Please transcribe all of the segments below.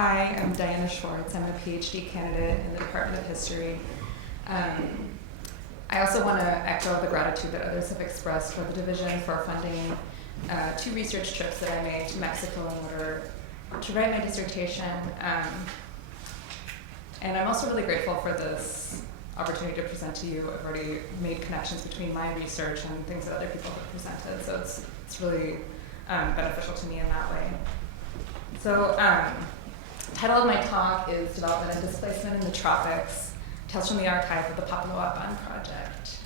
Hi, I'm Diana Schwartz. I'm a PhD candidate in the Department of History. I also want to echo the gratitude that others have expressed for the division for funding 2 research trips that I made to Mexico in order to write my dissertation. And I'm also really grateful for this opportunity to present to you. I've already made connections between my research and things that other people have presented, so it's really beneficial to me in that way. So, the title of my talk is Development and Displacement in the Tropics, Tales from the Archive of the Papaloapan Project.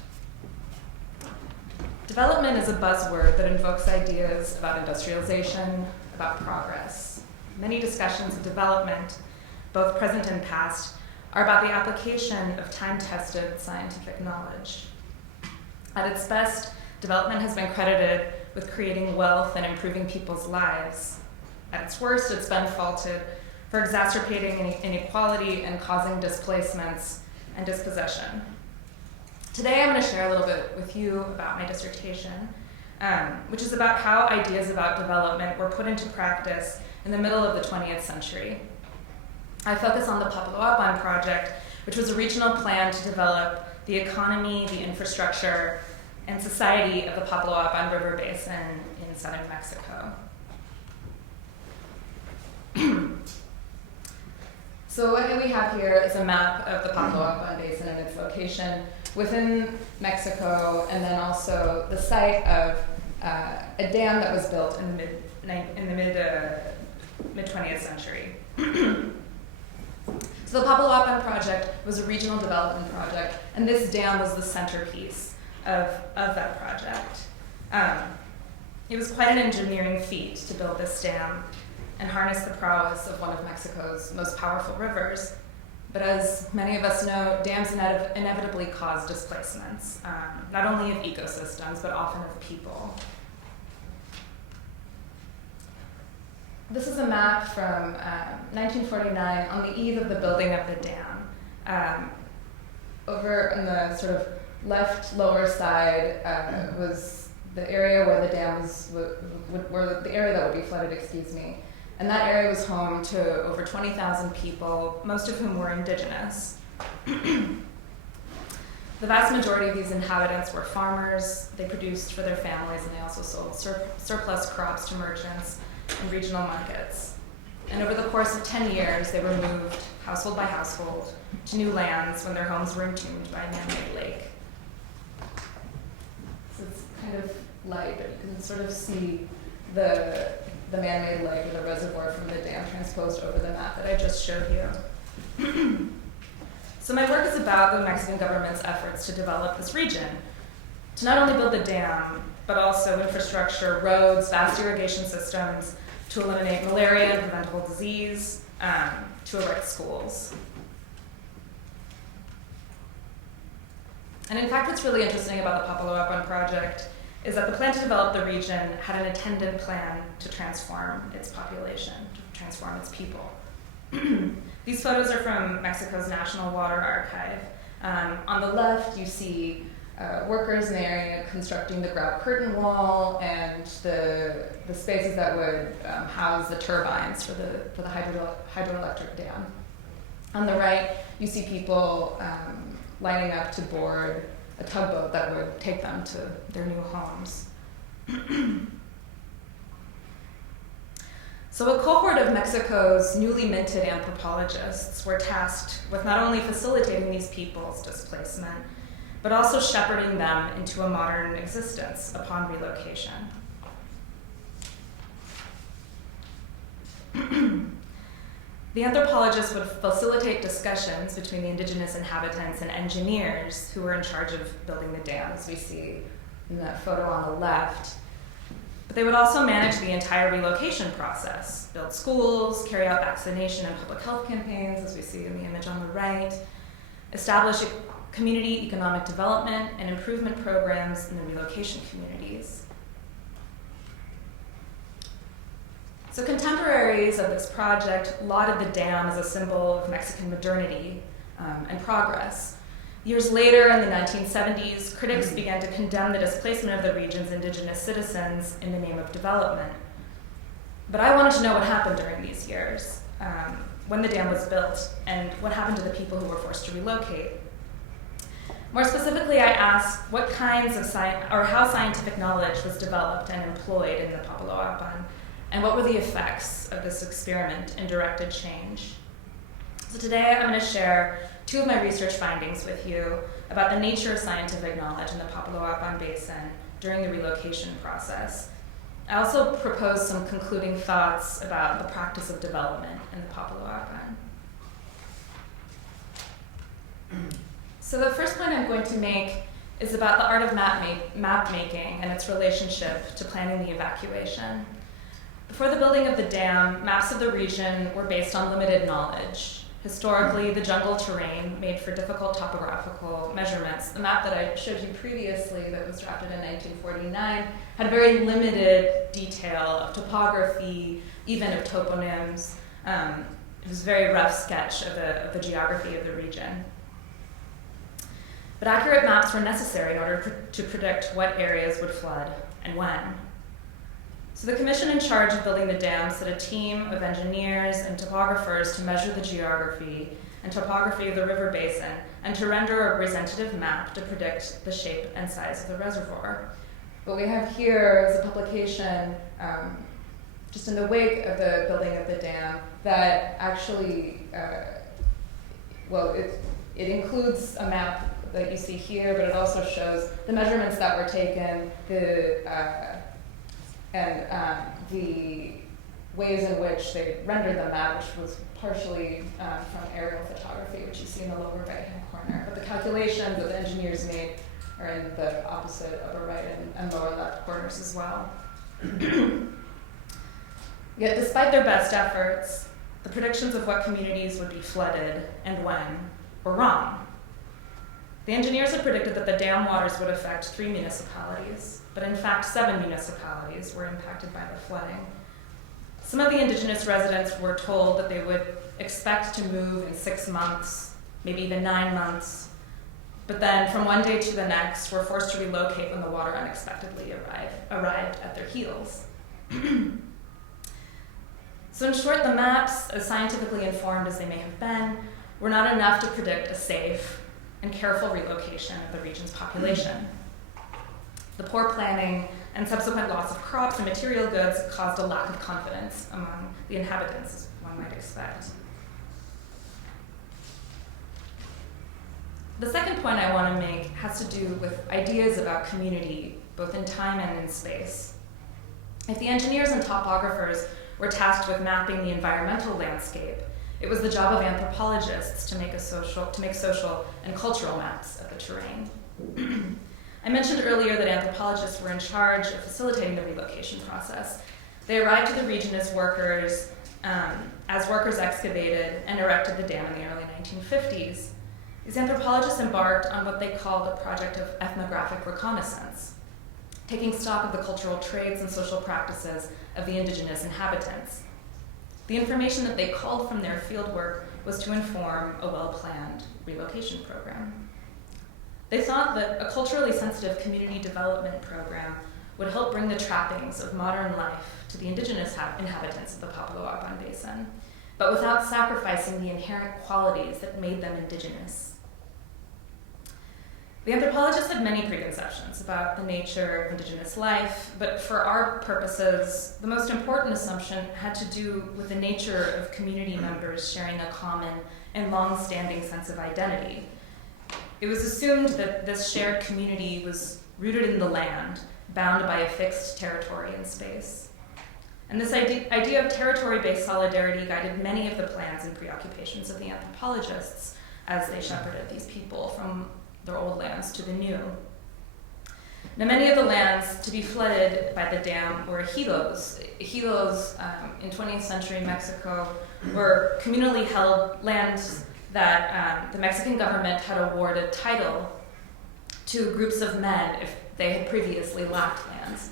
Development is a buzzword that invokes ideas about industrialization, about progress. Many discussions of development, both present and past, are about the application of time-tested scientific knowledge. At its best, development has been credited with creating wealth and improving people's lives. At its worst, it's been faulted for exacerbating inequality and causing displacements and dispossession. Today, I'm going to share a little bit with you about my dissertation, which is about how ideas about development were put into practice in the middle of the 20th century. I focus on the Papaloapan Project, which was a regional plan to develop the economy, the infrastructure, and society of the Papaloapan River Basin in southern Mexico. So what we have here is a map of the Papaloapan Basin and its location within Mexico, and then also the site of a dam that was built in the mid 20th century. So the Papaloapan Project was a regional development project, and this dam was the centerpiece of that project. It was quite an engineering feat to build this dam and harness the prowess of one of Mexico's most powerful rivers. But as many of us know, dams inevitably cause displacements, not only of ecosystems, but often of people. This is a map from 1949 on the eve of the building of the dam. Over on the sort of left lower side was the area where the dam was, where the area that would be flooded, and that area was home to over 20,000 people, most of whom were indigenous. The vast majority of these inhabitants were farmers. They produced for their families, and they also sold surplus crops to merchants and regional markets. And over the course of 10 years, they were moved, household by household, to new lands when their homes were entombed by a man-made lake. So it's kind of light, but you can sort of see the man-made lake or the reservoir from the dam transposed over the map that I just showed you. So my work is about the Mexican government's efforts to develop this region, to not only build the dam, but also infrastructure, roads, vast irrigation systems, to eliminate malaria and preventable disease, to erect schools. And in fact, what's really interesting about the Papaloapan Project is that the plan to develop the region had an attendant plan to transform its population, to transform its people. These photos are from Mexico's National Water Archive. On the left, you see workers in the area constructing the grout curtain wall and the spaces that would house the turbines for the hydroelectric dam. On the right, you see people lining up to board a tugboat that would take them to their new homes. So a cohort of Mexico's newly minted anthropologists were tasked with not only facilitating these people's displacement, but also shepherding them into a modern existence upon relocation. The anthropologists would facilitate discussions between the indigenous inhabitants and engineers who were in charge of building the dam, as we see in that photo on the left. But they would also manage the entire relocation process, build schools, carry out vaccination and public health campaigns, as we see in the image on the right, establish community economic development and improvement programs in the relocation communities. So contemporaries of this project lauded the dam as a symbol of Mexican modernity and progress. Years later, in the 1970s, critics began to condemn the displacement of the region's indigenous citizens in the name of development. But I wanted to know what happened during these years. when the dam was built and what happened to the people who were forced to relocate. More specifically, I asked what kinds of how scientific knowledge was developed and employed in the Papaloapan, and what were the effects of this experiment in directed change. So today I'm going to share two of my research findings with you about the nature of scientific knowledge in the Papaloapan Basin during the relocation process. I also propose some concluding thoughts about the practice of development in the Papaloapan. So the first point I'm going to make is about the art of map making and its relationship to planning the evacuation. Before the building of the dam, maps of the region were based on limited knowledge. Historically, the jungle terrain made for difficult topographical measurements. The map that I showed you previously that was drafted in 1949 had very limited detail of topography, even of toponyms. It was a very rough sketch of the geography of the region. But accurate maps were necessary in order to predict what areas would flood and when. So the commission in charge of building the dam set a team of engineers and topographers to measure the geography and topography of the river basin and to render a representative map to predict the shape and size of the reservoir. What we have here is a publication just in the wake of the building of the dam that actually, it includes a map that you see here, but it also shows the measurements that were taken, and the ways in which they rendered the map, which was partially from aerial photography, which you see in the lower right-hand corner. But the calculations that the engineers made are in the opposite upper right and lower left corners as well. Yet despite their best efforts, the predictions of what communities would be flooded and when were wrong. The engineers had predicted that the dam waters would affect 3 municipalities, but in fact 7 municipalities were impacted by the flooding. Some of the indigenous residents were told that they would expect to move in 6 months, maybe even 9 months, but then from one day to the next were forced to relocate when the water unexpectedly arrived at their heels. So in short, the maps, as scientifically informed as they may have been, were not enough to predict a safe and careful relocation of the region's population. The poor planning and subsequent loss of crops and material goods caused a lack of confidence among the inhabitants, as one might expect. The second point I want to make has to do with ideas about community, both in time and in space. If the engineers and topographers were tasked with mapping the environmental landscape, it was the job of anthropologists to make social and cultural maps of the terrain. I mentioned earlier that anthropologists were in charge of facilitating the relocation process. They arrived to the region as workers excavated and erected the dam in the early 1950s. These anthropologists embarked on what they called a project of ethnographic reconnaissance, taking stock of the cultural traits and social practices of the indigenous inhabitants. The information that they culled from their fieldwork was to inform a well-planned relocation program. They thought that a culturally sensitive community development program would help bring the trappings of modern life to the indigenous inhabitants of the Papaloapan Basin, but without sacrificing the inherent qualities that made them indigenous. The anthropologists had many preconceptions about the nature of indigenous life, but for our purposes, the most important assumption had to do with the nature of community members sharing a common and long-standing sense of identity. It was assumed that this shared community was rooted in the land, bound by a fixed territory and space. And this idea of territory-based solidarity guided many of the plans and preoccupations of the anthropologists as they shepherded these people from their old lands to the new. Now, many of the lands to be flooded by the dam were ejidos. Ejidos in 20th century Mexico were communally held lands that the Mexican government had awarded title to groups of men if they had previously lacked lands.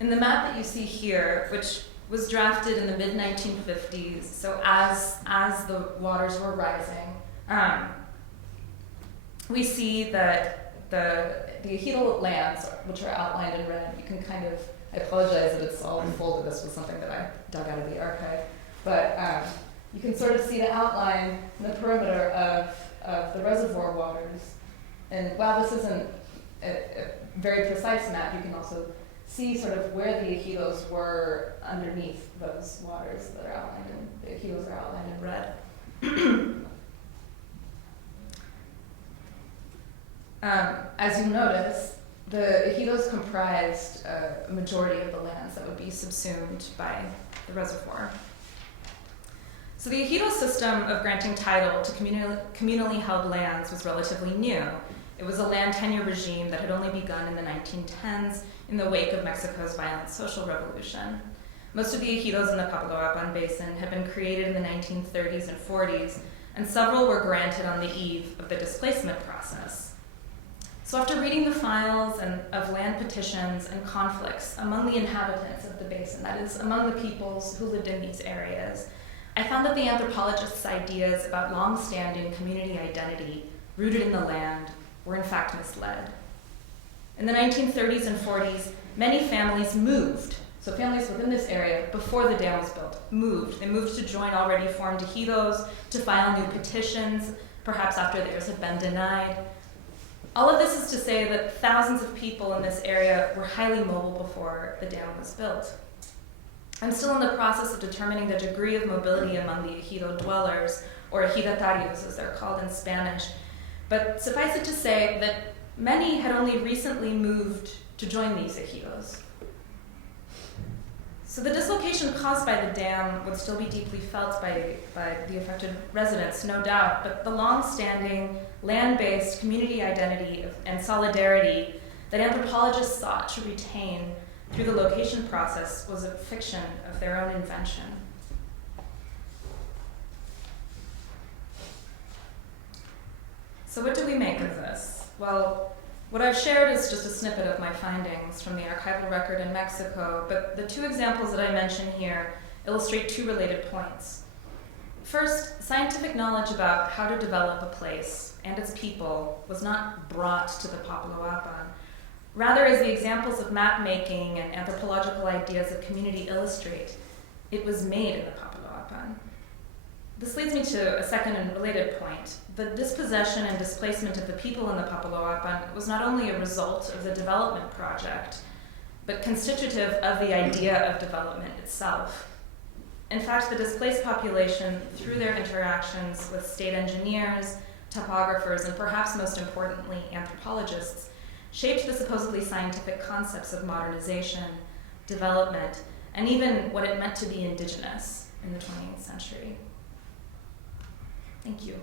In the map that you see here, which was drafted in the mid-1950s, so as the waters were rising, we see that the ejidal lands, which are outlined in red, you can kind of, I apologize that it's all folded, this was something that I dug out of the archive. but you can sort of see the outline in the perimeter of the reservoir waters. And while this isn't a very precise map, you can also see sort of where the ejidos were underneath those waters that are outlined in, the ejidos are outlined in red. As you notice, the ejidos comprised a majority of the lands that would be subsumed by the reservoir. So the ejido system of granting title to communally held lands was relatively new. It was a land tenure regime that had only begun in the 1910s in the wake of Mexico's violent social revolution. Most of the ejidos in the Papaloapan Basin had been created in the 1930s and 40s, and several were granted on the eve of the displacement process. So after reading the files of land petitions and conflicts among the inhabitants of the basin, that is, among the peoples who lived in these areas, I found that the anthropologists' ideas about long-standing community identity rooted in the land were in fact misled. In the 1930s and 40s, many families moved. So families within this area, before the dam was built, moved. They moved to join already formed ejidos, to file new petitions, perhaps after theirs had been denied. All of this is to say that thousands of people in this area were highly mobile before the dam was built. I'm still in the process of determining the degree of mobility among the ejido dwellers, or ejidatarios as they're called in Spanish, but suffice it to say that many had only recently moved to join these ejidos. So the dislocation caused by the dam would still be deeply felt by the affected residents, no doubt, but the long-standing land-based community identity and solidarity that anthropologists sought to retain through the location process was a fiction of their own invention. So what do we make of this? Well, what I've shared is just a snippet of my findings from the archival record in Mexico, but the two examples that I mention here illustrate two related points. First, scientific knowledge about how to develop a place and its people was not brought to the Papaloapan. Rather, as the examples of map making and anthropological ideas of community illustrate, it was made in the Papaloapan. This leads me to a second and related point. The dispossession and displacement of the people in the Papaloapan was not only a result of the development project, but constitutive of the idea of development itself. In fact, the displaced population, through their interactions with state engineers, topographers, and perhaps most importantly, anthropologists, shaped the supposedly scientific concepts of modernization, development, and even what it meant to be indigenous in the 20th century. Thank you.